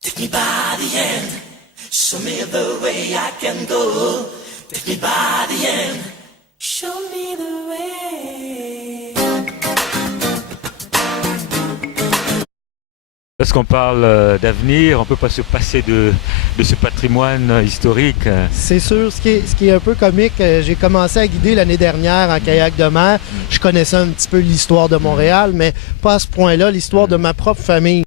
Take me by the hand, show me the way I can go. Take me by the hand, show me the way. Lorsqu'on parle d'avenir, on ne peut pas se passer de ce patrimoine historique. C'est sûr, ce qui est un peu comique, j'ai commencé à guider l'année dernière en kayak de mer. Je connaissais un petit peu l'histoire de Montréal, mais pas à ce point-là, l'histoire de ma propre famille.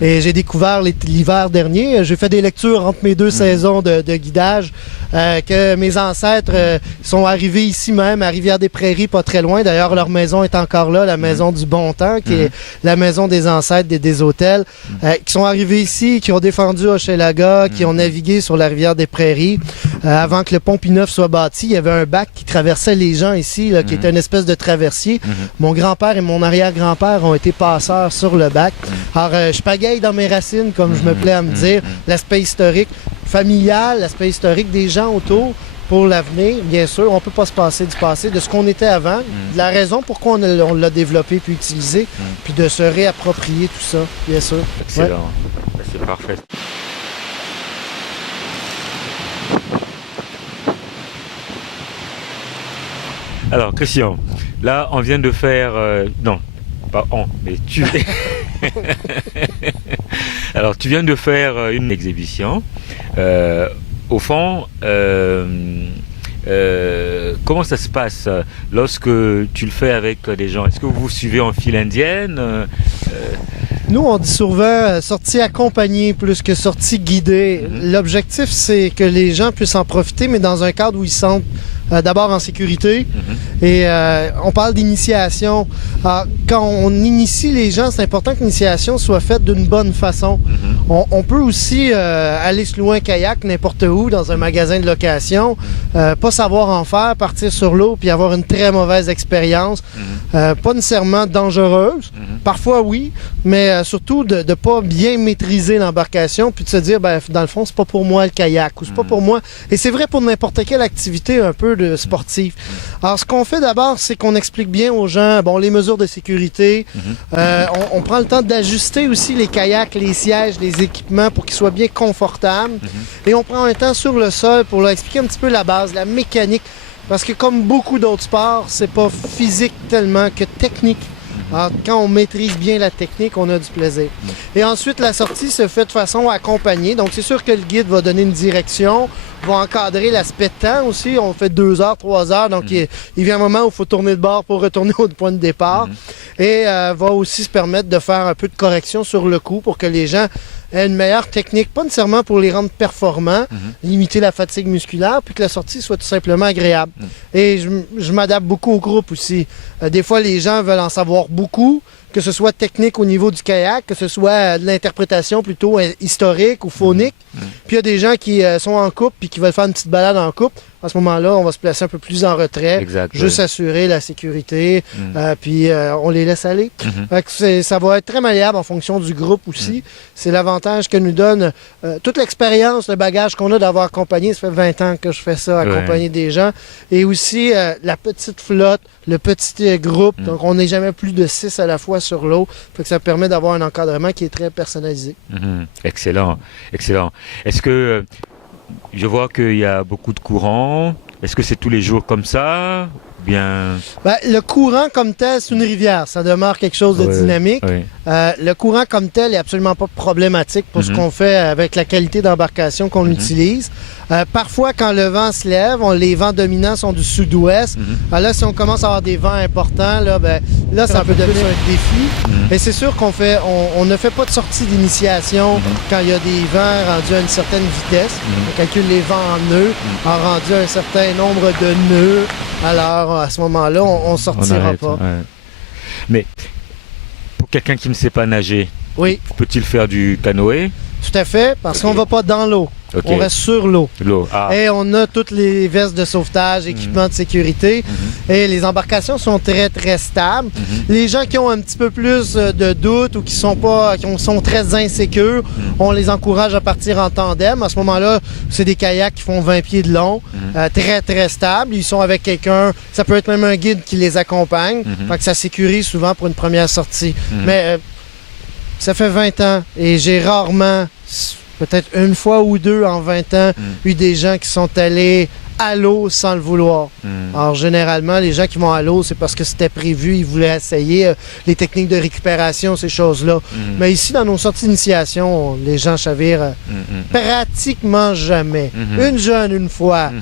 Et j'ai découvert l'hiver dernier, j'ai fait des lectures entre mes deux saisons de guidage, que mes ancêtres sont arrivés ici même, à Rivière-des-Prairies, pas très loin. D'ailleurs, leur maison est encore là, la maison du Bon Temps, qui est la maison des ancêtres des hôtels, qui sont arrivés ici, qui ont défendu Hochelaga, qui ont navigué sur la Rivière-des-Prairies. Avant que le pont Pineuf soit bâti, il y avait un bac qui traversait les gens ici, là, qui était une espèce de traversier. Mon grand-père et mon arrière-grand-père ont été passeurs sur le bac. Alors, je pagaille dans mes racines, comme je me plais à me dire, l'aspect historique familial, l'aspect historique des gens autour pour l'avenir. Bien sûr, on ne peut pas se passer du passé, de ce qu'on était avant, de la raison pourquoi on l'a développé puis utilisé, puis de se réapproprier tout ça, bien sûr. Excellent, ouais. C'est parfait. Alors, Christian, là, on vient de faire... non, pas on, mais tu... Alors, tu viens de faire une exhibition. Au fond, comment ça se passe lorsque tu le fais avec des gens? Est-ce que vous suivez en file indienne? Nous, on dit souvent sortie accompagnée plus que sortie guidée. L'objectif, c'est que les gens puissent en profiter, mais dans un cadre où ils sont d'abord en sécurité. Et on parle d'initiation. Quand on initie les gens, c'est important que l'initiation soit faite d'une bonne façon. On peut aussi aller se louer un kayak n'importe où, dans un magasin de location, pas savoir en faire, partir sur l'eau puis avoir une très mauvaise expérience. Pas nécessairement dangereuse. Parfois oui, mais surtout de ne pas bien maîtriser l'embarcation puis de se dire, ben, dans le fond, c'est pas pour moi le kayak ou c'est pas pour moi. Et c'est vrai pour n'importe quelle activité un peu de sportive. Alors, ce qu'on fait d'abord, c'est qu'on explique bien aux gens, bon, les mesures de sécurité. On prend le temps d'ajuster aussi les kayaks, les sièges, les équipements pour qu'ils soient bien confortables. Et on prend un temps sur le sol pour leur expliquer un petit peu la base, la mécanique. Parce que comme beaucoup d'autres sports, c'est pas physique tellement que technique. Alors, quand on maîtrise bien la technique, on a du plaisir. Et ensuite, la sortie se fait de façon accompagnée. Donc, c'est sûr que le guide va donner une direction, va encadrer l'aspect de temps aussi. On fait 2 heures, 3 heures. Donc, il vient un moment où il faut tourner de bord pour retourner au point de départ. Et va aussi se permettre de faire un peu de correction sur le coup pour que les gens aient une meilleure technique. Pas nécessairement pour les rendre performants, limiter la fatigue musculaire, puis que la sortie soit tout simplement agréable. Et je m'adapte beaucoup au groupe aussi. Des fois, les gens veulent en savoir beaucoup, que ce soit technique au niveau du kayak, que ce soit de l'interprétation plutôt historique ou phonique. Puis il y a des gens qui sont en couple puis qui veulent faire une petite balade en couple. À ce moment-là, on va se placer un peu plus en retrait, juste assurer la sécurité, puis on les laisse aller. Fait que ça va être très malléable en fonction du groupe aussi. C'est l'avantage que nous donne toute l'expérience, le bagage qu'on a d'avoir accompagné. Ça fait 20 ans que je fais ça, accompagner des gens. Et aussi la petite flotte, le petit groupe. Donc, on n'est jamais plus de 6 à la fois sur l'eau. Fait que ça permet d'avoir un encadrement qui est très personnalisé. Excellent, excellent. Est-ce que je vois qu'il y a beaucoup de courants? Est-ce que c'est tous les jours comme ça? Bien... Ben, le courant comme tel, c'est une rivière. Ça demeure quelque chose de dynamique. Le courant comme tel est absolument pas problématique pour ce qu'on fait avec la qualité d'embarcation qu'on utilise. Parfois, quand le vent se lève, les vents dominants sont du sud-ouest. Alors là, si on commence à avoir des vents importants, là ça peut devenir un défi. Mais c'est sûr on ne fait pas de sortie d'initiation quand il y a des vents rendus à une certaine vitesse. On calcule les vents en nœuds, rendu à un certain nombre de nœuds. Alors, à ce moment-là, on sortira pas. Mais pour quelqu'un qui ne sait pas nager, peut-il faire du canoë? Tout à fait, parce qu'on ne va pas dans l'eau. On reste sur l'eau. Et on a toutes les vestes de sauvetage, équipements de sécurité. Et les embarcations sont très, très stables. Les gens qui ont un petit peu plus de doutes ou qui sont très insécures, on les encourage à partir en tandem. À ce moment-là, c'est des kayaks qui font 20 pieds de long, très, très stables. Ils sont avec quelqu'un. Ça peut être même un guide qui les accompagne. Fait que ça sécurise souvent pour une première sortie. Mais Ça fait 20 ans et j'ai rarement, peut-être une fois ou deux en 20 ans, eu des gens qui sont allés à l'eau sans le vouloir. Alors, généralement, les gens qui vont à l'eau, c'est parce que c'était prévu, ils voulaient essayer les techniques de récupération, ces choses-là. Mais ici, dans nos sorties d'initiation, les gens chavirent pratiquement jamais. Une jeune, une fois,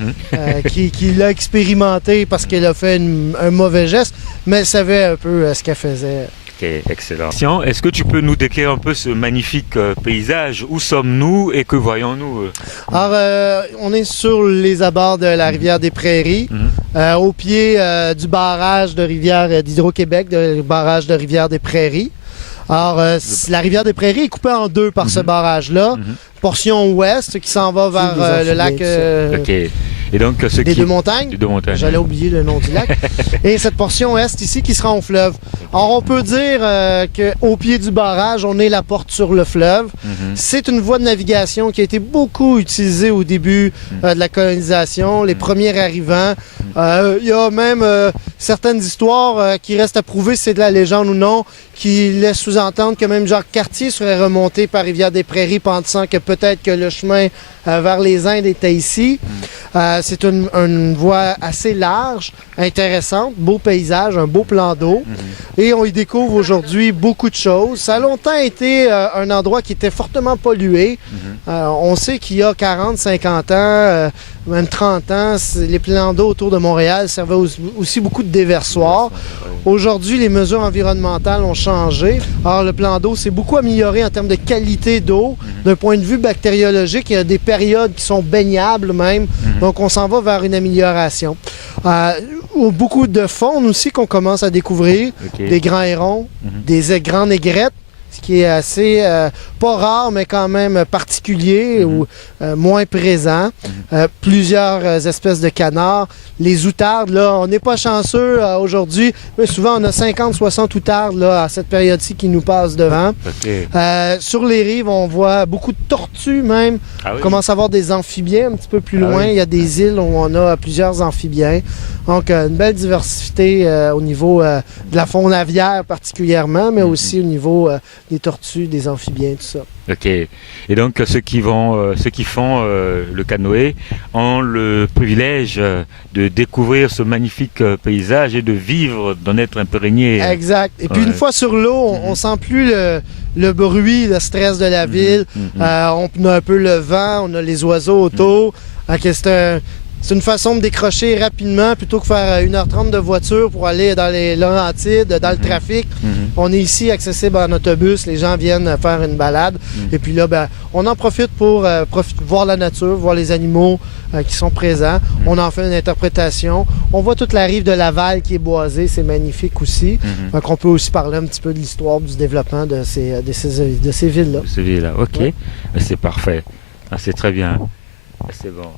qui l'a expérimenté parce qu'elle a fait un mauvais geste, mais elle savait un peu ce qu'elle faisait. Ok, excellent. Est-ce que tu peux nous décrire un peu ce magnifique paysage? Où sommes-nous et que voyons-nous? Alors, on est sur les abords de la rivière des Prairies, au pied du barrage de rivière d'Hydro-Québec, le barrage de rivière des Prairies. Alors, la rivière des Prairies est coupée en deux par ce barrage-là. Portion ouest qui s'en va vers le lac Ok. Et donc, des Deux-Montagnes. J'allais oublier le nom du lac. Et cette portion est ici qui se rend au fleuve. Alors, on peut dire qu'au pied du barrage, on est la porte sur le fleuve. C'est une voie de navigation qui a été beaucoup utilisée au début de la colonisation, les premiers arrivants. Il y a même certaines histoires qui restent à prouver si c'est de la légende ou non, qui laissent sous-entendre que même Jacques Cartier serait remonté par Rivière-des-Prairies pensant que peut-être que le chemin vers les Indes était ici. C'est une voie assez large, intéressante, beau paysage, un beau plan d'eau. Et on y découvre aujourd'hui beaucoup de choses. Ça a longtemps été un endroit qui était fortement pollué. On sait qu'il y a 40, 50 ans, même 30 ans, les plans d'eau autour de Montréal servaient aussi beaucoup de déversoirs. Aujourd'hui, les mesures environnementales ont changé. Alors, le plan d'eau s'est beaucoup amélioré en termes de qualité d'eau. D'un point de vue bactériologique, il y a des périodes qui sont baignables même. Donc, on s'en va vers une amélioration. Beaucoup de faunes aussi qu'on commence à découvrir. Des grands hérons, des grands négrettes, ce qui est assez, pas rare, mais quand même particulier ou moins présent. Plusieurs espèces de canards. Les outardes, là, on n'est pas chanceux aujourd'hui, mais souvent on a 50-60 outardes là, à cette période-ci qui nous passent devant. Sur les rives, on voit beaucoup de tortues même. On commence à voir des amphibiens un petit peu plus loin. Il y a des îles où on a plusieurs amphibiens. Donc, une belle diversité au niveau de la faune aviaire particulièrement, mais aussi au niveau des tortues, des amphibiens, tout ça. Ok. Et donc, ceux qui font le canoë ont le privilège de découvrir ce magnifique paysage et de vivre, d'en être imprégné. Exact. Et puis, une fois sur l'eau, on sent plus le bruit, le stress de la ville. On a un peu le vent, on a les oiseaux autour. C'est une façon de décrocher rapidement plutôt que faire 1h30 de voiture pour aller dans les Laurentides, dans le trafic. On est ici accessible en autobus, les gens viennent faire une balade. Et puis là, on en profite pour voir la nature, voir les animaux qui sont présents. On en fait une interprétation. On voit toute la rive de Laval qui est boisée, c'est magnifique aussi. Donc on peut aussi parler un petit peu de l'histoire du développement de ces villes-là. De ces villes-là, ok. Ouais. C'est parfait. C'est très bien. C'est bon.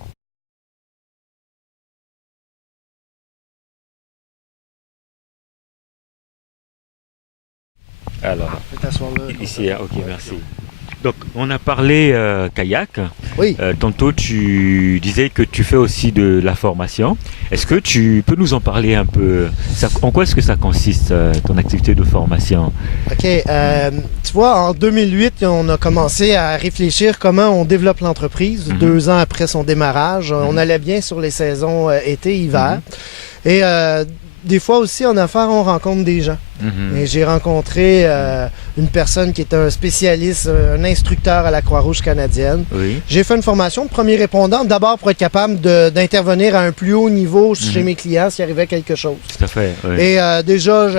Alors, ici, ok, merci. Donc, on a parlé kayak. Oui. Tantôt, tu disais que tu fais aussi de la formation. Est-ce que tu peux nous en parler un peu? En quoi est-ce que ça consiste, ton activité de formation? OK. Tu vois, en 2008, on a commencé à réfléchir comment on développe l'entreprise. 2 ans après son démarrage, on allait bien sur les saisons été-hiver. Et des fois aussi, en affaires, on rencontre des gens. Et j'ai rencontré une personne qui est un spécialiste, un instructeur à la Croix-Rouge canadienne. J'ai fait une formation de premier répondant, d'abord pour être capable d'intervenir à un plus haut niveau chez mes clients s'il arrivait quelque chose. Tout à fait. Et déjà, je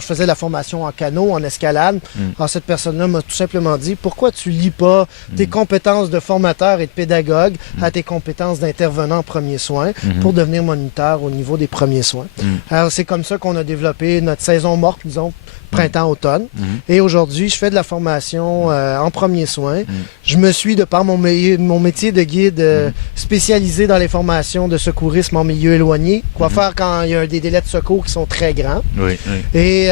faisais de la formation en canot, en escalade. Alors, cette personne-là m'a tout simplement dit, pourquoi tu lis pas tes compétences de formateur et de pédagogue à tes compétences d'intervenant en premiers soins pour devenir moniteur au niveau des premiers soins. Alors, c'est comme ça qu'on a développé notre saison morte, disons, printemps-automne. Et aujourd'hui, je fais de la formation en premiers soins. Je me suis, de par mon métier de guide, spécialisé dans les formations de secourisme en milieu éloigné. Quoi faire quand il y a des délais de secours qui sont très grands. Et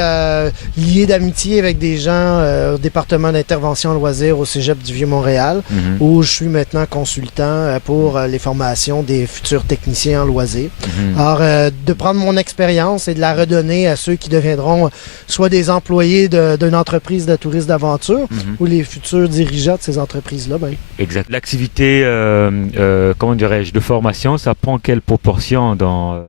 lié d'amitié avec des gens au département d'intervention loisirs au Cégep du Vieux-Montréal, où je suis maintenant consultant pour les formations des futurs techniciens en loisirs. Alors, de prendre mon expérience et de la redonner à ceux qui deviendront soit des les employés d'une entreprise de tourisme d'aventure ou les futurs dirigeants de ces entreprises-là. Ben. Exact. L'activité, comment dirais-je, de formation, ça prend quelle proportion dans